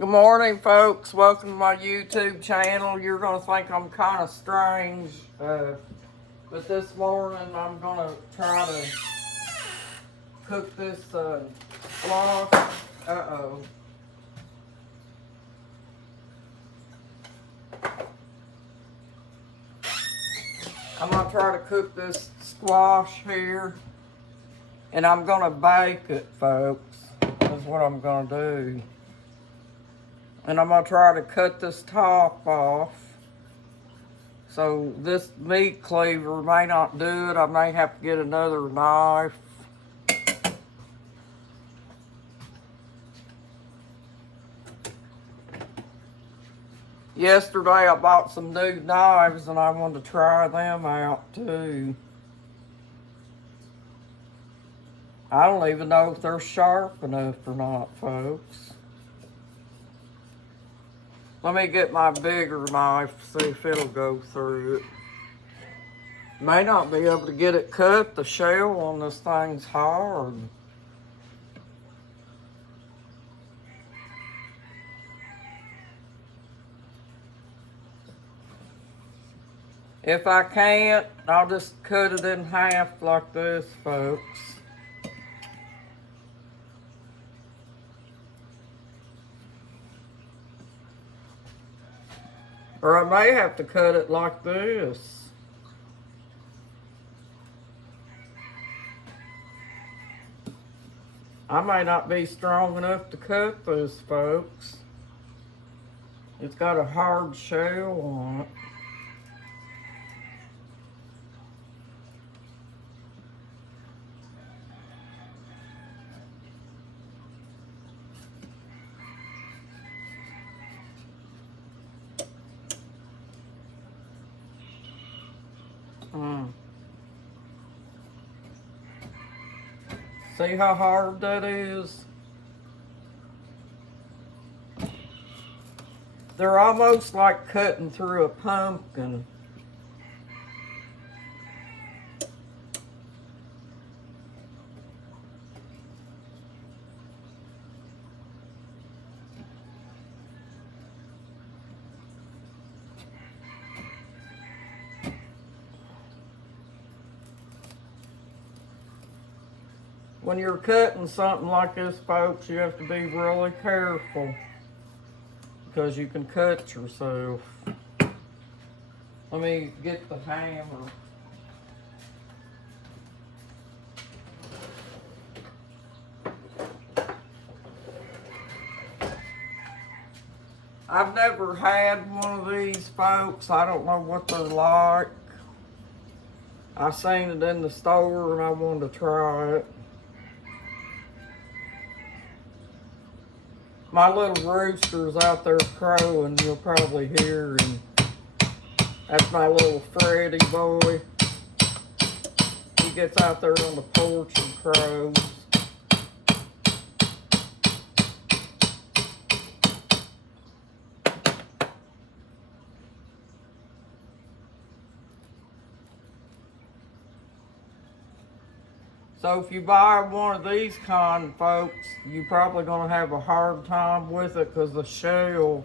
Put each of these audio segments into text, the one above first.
Good morning, folks. Welcome to my YouTube channel. You're going to think I'm kind of strange, but this morning I'm going to try to cook this squash. Uh-oh. I'm going to try to cook this squash here, and I'm going to bake it, folks. That's what I'm going to do. And I'm going to try to cut this top off. So this meat cleaver may not do it. I may have to get another knife. Yesterday I bought some new knives and I wanted to try them out too. I don't even know if they're sharp enough or not, folks. Let me get my bigger knife, see if it'll go through it. May not be able to get it cut. The shell on this thing's hard. If I can't, I'll just cut it in half like this, folks. Or I may have to cut it like this. I may not be strong enough to cut this, folks. It's got a hard shell on it. See how hard that is? They're almost like cutting through a pumpkin. When you're cutting something like this, folks, you have to be really careful because you can cut yourself. Let me get the hammer. I've never had one of these, folks. I don't know what they're like. I seen it in the store and I wanted to try it. My little rooster's out there crowing, you'll probably hear him. That's my little Freddy boy. He gets out there on the porch and crows. So if you buy one of these kind, folks, you're probably going to have a hard time with it because the shell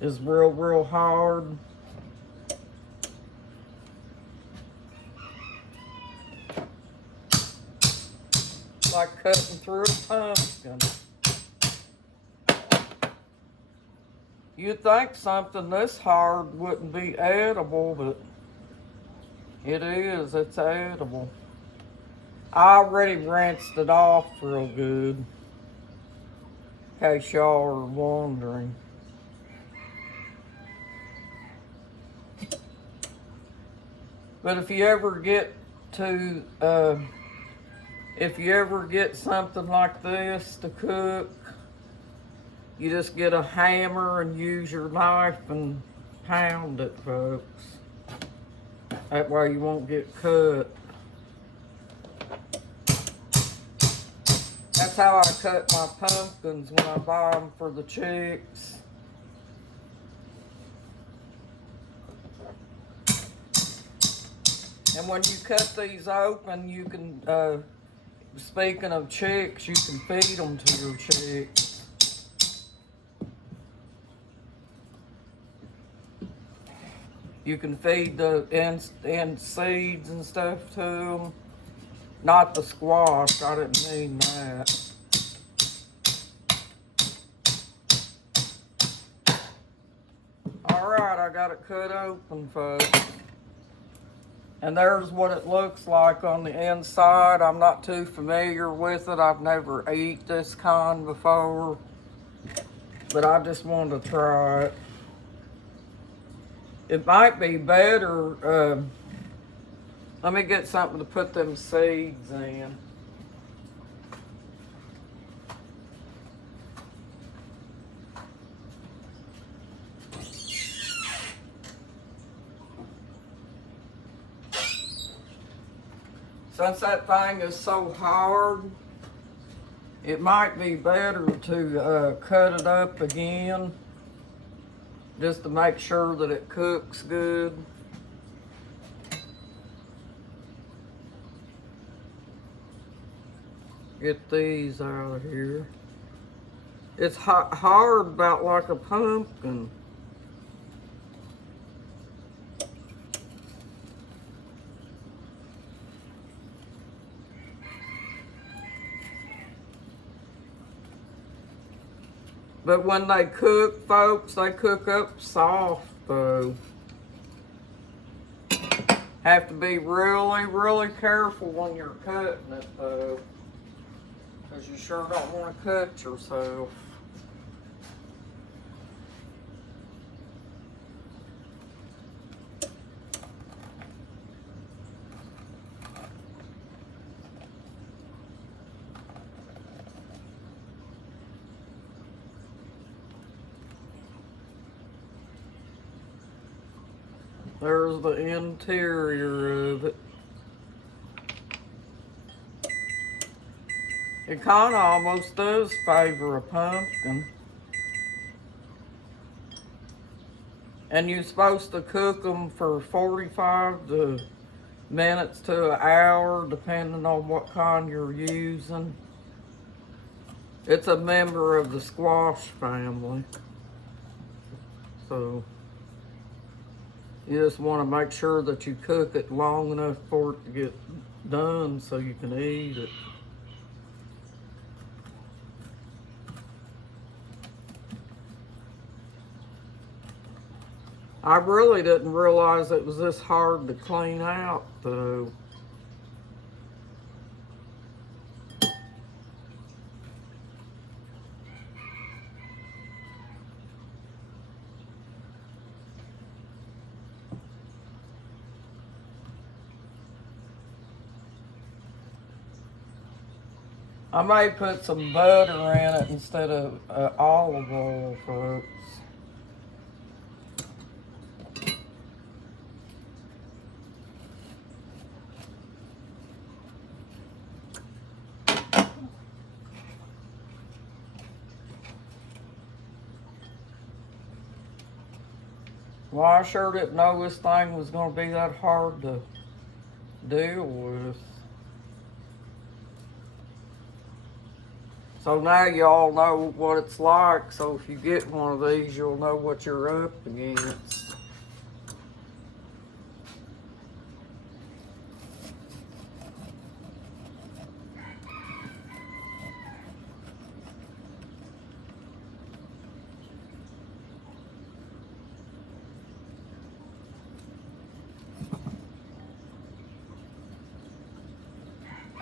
is real hard. Like cutting through a pumpkin. You'd think something this hard wouldn't be edible, but it is. It's edible. I already rinsed it off real good, in case y'all are wondering. But if you ever get something like this to cook, you just get a hammer and use your knife and pound it, folks. That way you won't get cut. That's how I cut my pumpkins when I buy them for the chicks. And when you cut these open, you can, speaking of chicks, you can feed them to your chicks. You can feed the in seeds and stuff to them. Not the squash, I didn't mean that. Alright, I got it cut open, folks. And there's what it looks like on the inside. I'm not too familiar with it. I've never eaten this kind before. But I just wanted to try it. It might be better. Let me get something to put them seeds in. Since that thing is so hard, it might be better to cut it up again, just to make sure that it cooks good. Get these out of here. It's hard, about like a pumpkin. But when they cook, folks, they cook up soft, though. Have to be really, really careful when you're cutting it, though. Because you sure don't want to cut yourself. There's the interior of it. It kind of almost does favor a pumpkin. And you're supposed to cook them for 45 minutes to an hour, depending on what kind you're using. It's a member of the squash family. So you just want to make sure that you cook it long enough for it to get done so you can eat it. I really didn't realize it was this hard to clean out, though. I may put some butter in it instead of olive oil, folks. Well, I sure didn't know this thing was going to be that hard to deal with. So now y'all know what it's like, so if you get one of these, you'll know what you're up against.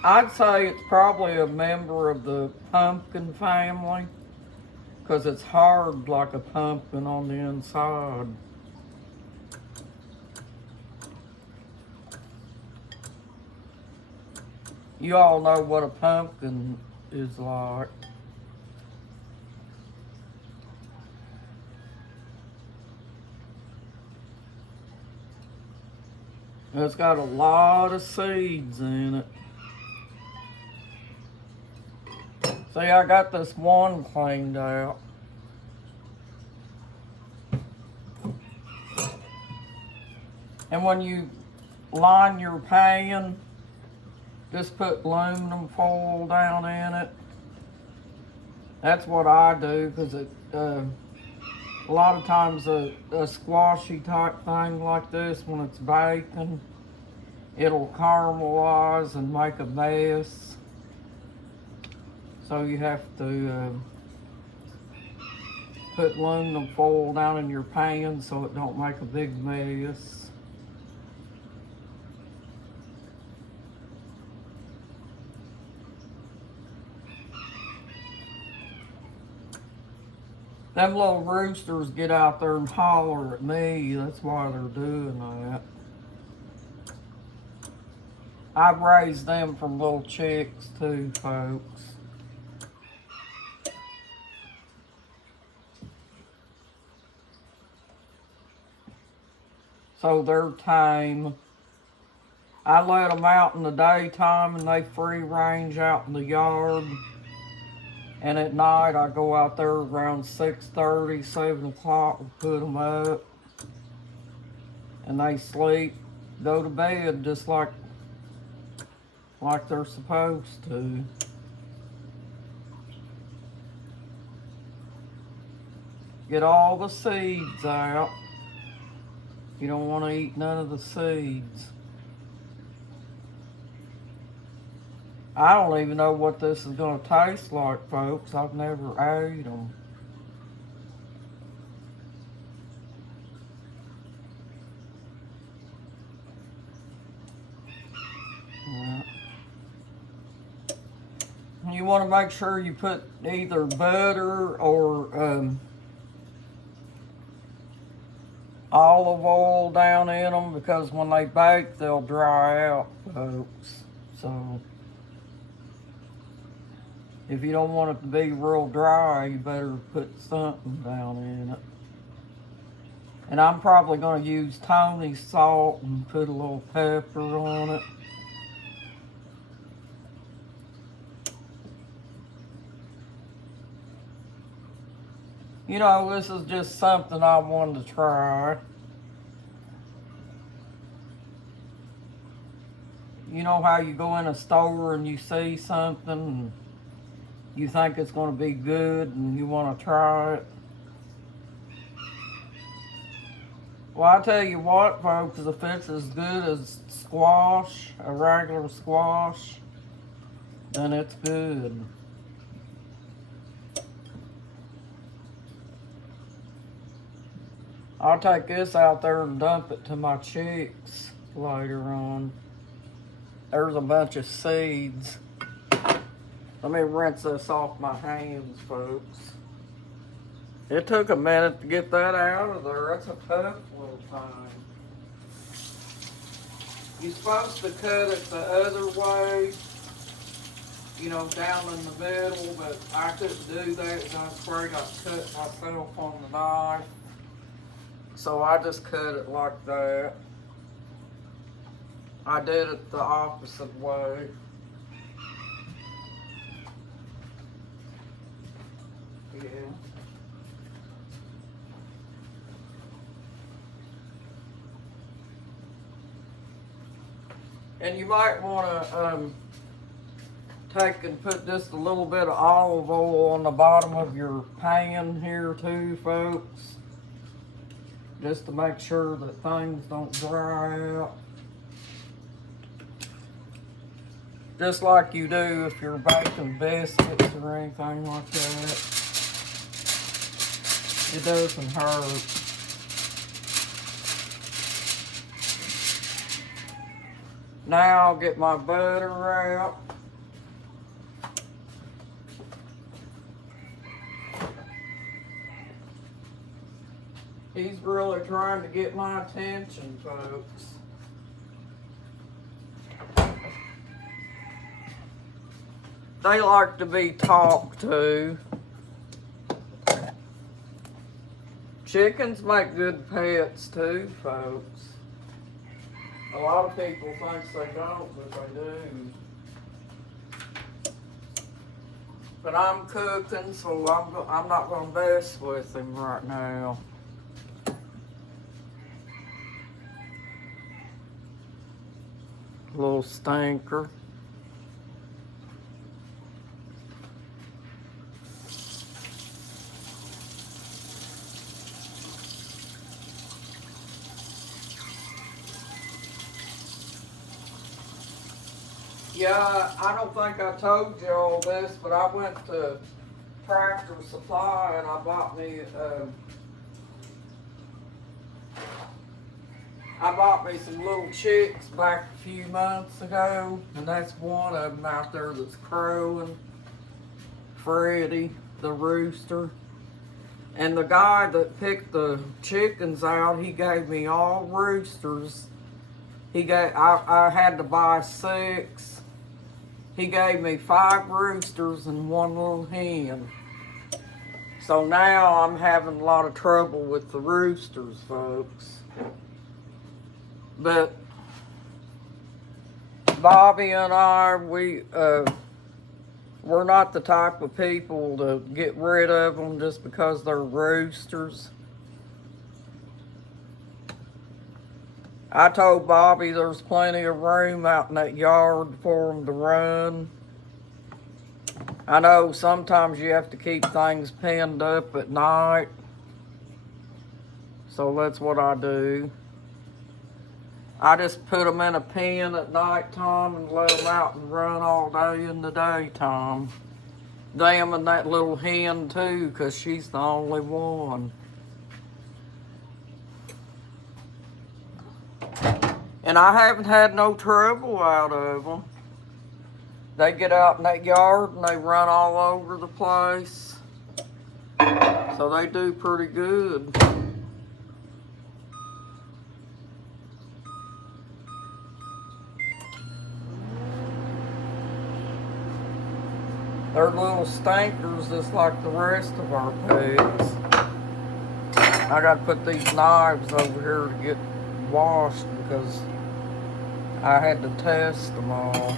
I'd say it's probably a member of the pumpkin family, because it's hard like a pumpkin on the inside. You all know what a pumpkin is like. It's got a lot of seeds in it. See, I got this one cleaned out. And when you line your pan, just put aluminum foil down in it. That's what I do, because A lot of times a squashy type thing like this, when it's baking, it'll caramelize and make a mess. So you have to put aluminum foil down in your pan so it don't make a big mess. Them little roosters get out there and holler at me. That's why they're doing that. I've raised them from little chicks too, folks. So they're tame. I let them out in the daytime and they free range out in the yard. And at night I go out there around 6:30, 7 o'clock and put them up. And they sleep, go to bed just like they're supposed to. Get all the seeds out. You don't want to eat none of the seeds. I don't even know what this is going to taste like, folks. I've never ate them. You want to make sure you put either butter or olive oil down in them, because when they bake, they'll dry out, folks. So if you don't want it to be real dry, you better put something down in it. And I'm probably going to use Tony's salt and put a little pepper on it. You know, this is just something I wanted to try. You know how you go in a store and you see something and you think it's going to be good and you want to try it? Well, I tell you what, folks, if it's as good as squash, a regular squash, then it's good. I'll take this out there and dump it to my chicks later on. There's a bunch of seeds. Let me rinse this off my hands, folks. It took a minute to get that out of there. That's a tough little thing. You're supposed to cut it the other way, you know, down in the middle, but I couldn't do that because I was afraid I'd cut myself on the knife. So I just cut it like that. I did it the opposite way. Yeah. And you might want to take and put just a little bit of olive oil on the bottom of your pan here too, folks. Just to make sure that things don't dry out. Just like you do if you're baking biscuits or anything like that. It doesn't hurt. Now I'll get my butter out. He's really trying to get my attention, folks. They like to be talked to. Chickens make good pets too, folks. A lot of people think they don't, but they do. But I'm cooking, so I'm not going to mess with him right now. Little stinker. Yeah, I don't think I told you all this, but I went to Tractor Supply and I bought me some little chicks back a few months ago, and that's one of them out there that's crowing. Freddie, the rooster. And the guy that picked the chickens out, he gave me all roosters. I had to buy 6. He gave me 5 roosters and 1 little hen. So now I'm having a lot of trouble with the roosters, folks. But Bobby and I, we're not the type of people to get rid of them just because they're roosters. I told Bobby there's plenty of room out in that yard for them to run. I know sometimes you have to keep things pinned up at night. So that's what I do. I just put them in a pen at nighttime and let them out and run all day in the daytime. Them and that little hen too, 'cause she's the only one. And I haven't had no trouble out of them. They get out in that yard and they run all over the place. So they do pretty good. They're little stinkers just like the rest of our pigs. I gotta put these knives over here to get washed because I had to test them all.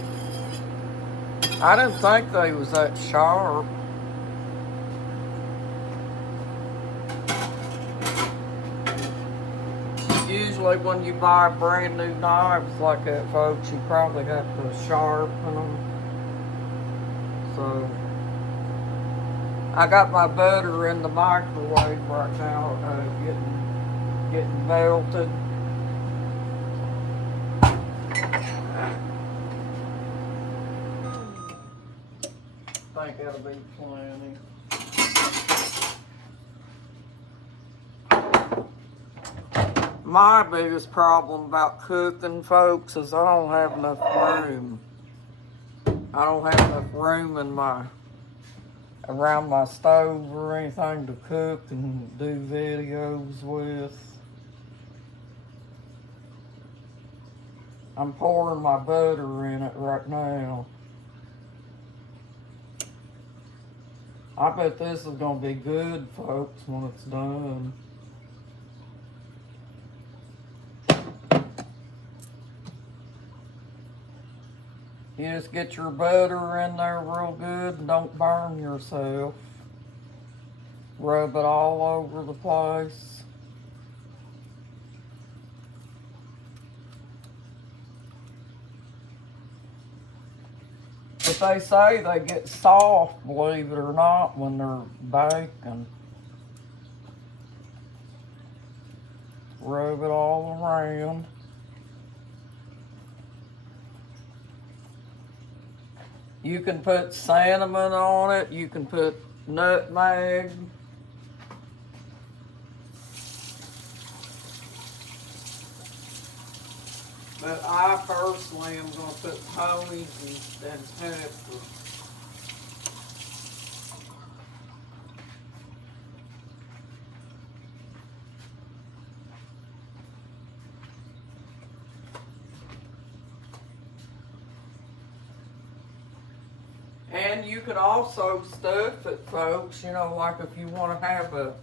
I didn't think they was that sharp. Usually when you buy brand new knives like that, folks, you probably have to sharpen them. So, I got my butter in the microwave right now, getting melted. I think that'll be plenty. My biggest problem about cooking, folks, is I don't have enough room. I don't have enough room around my stove or anything to cook and do videos with. I'm pouring my butter in it right now. I bet this is gonna be good, folks, when it's done. You just get your butter in there real good and don't burn yourself. Rub it all over the place. But they say they get soft, believe it or not, when they're baking. Rub it all around. You can put cinnamon on it. You can put nutmeg. But I personally am going to put ponies and pepper. And you could also stuff it, folks, you know, like if you want to have a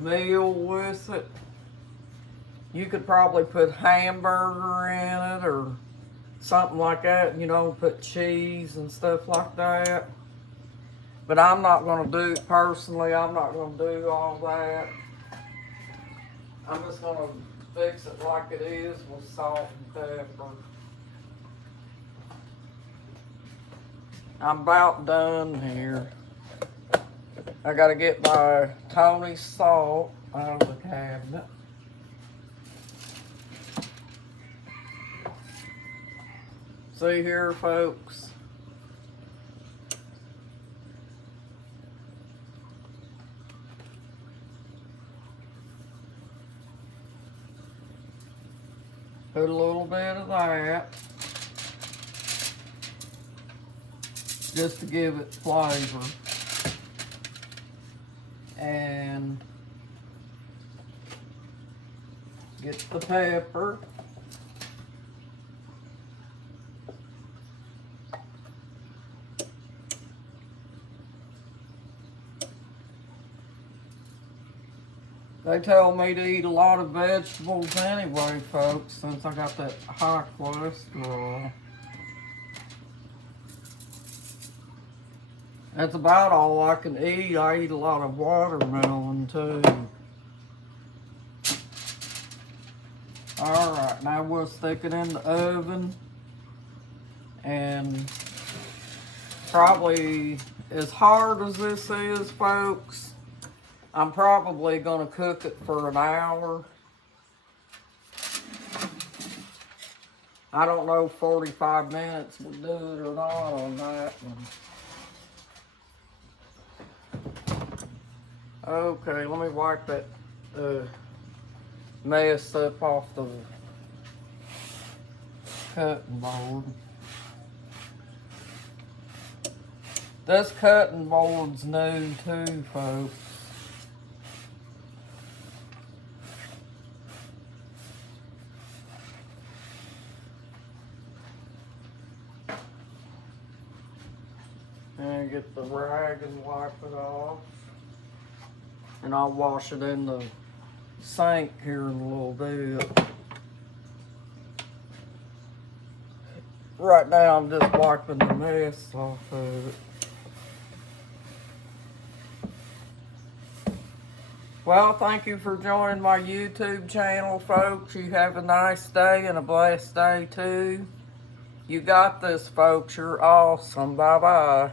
meal with it. You could probably put hamburger in it or something like that, you know, put cheese and stuff like that. But I'm not going to do, personally, I'm not going to do all that. I'm just going to fix it like it is with salt and pepper. I'm about done here. I got to get my Tony's salt out of the cabinet. See here, folks. Put a little bit of that. Just to give it flavor. And get the pepper. They tell me to eat a lot of vegetables anyway, folks, since I got that high cholesterol. That's about all I can eat. I eat a lot of watermelon too. Alright, now we'll stick it in the oven. And probably as hard as this is, folks, I'm probably going to cook it for an hour. I don't know if 45 minutes will do it or not on that one. Okay, let me wipe that mess up off the cutting board. This cutting board's new too, folks. And get the rag and wipe it off. And I'll wash it in the sink here in a little bit. Right now I'm just wiping the mess off of it. Well, thank you for joining my YouTube channel, folks. You have a nice day and a blessed day too. You got this, folks. You're awesome. Bye-bye.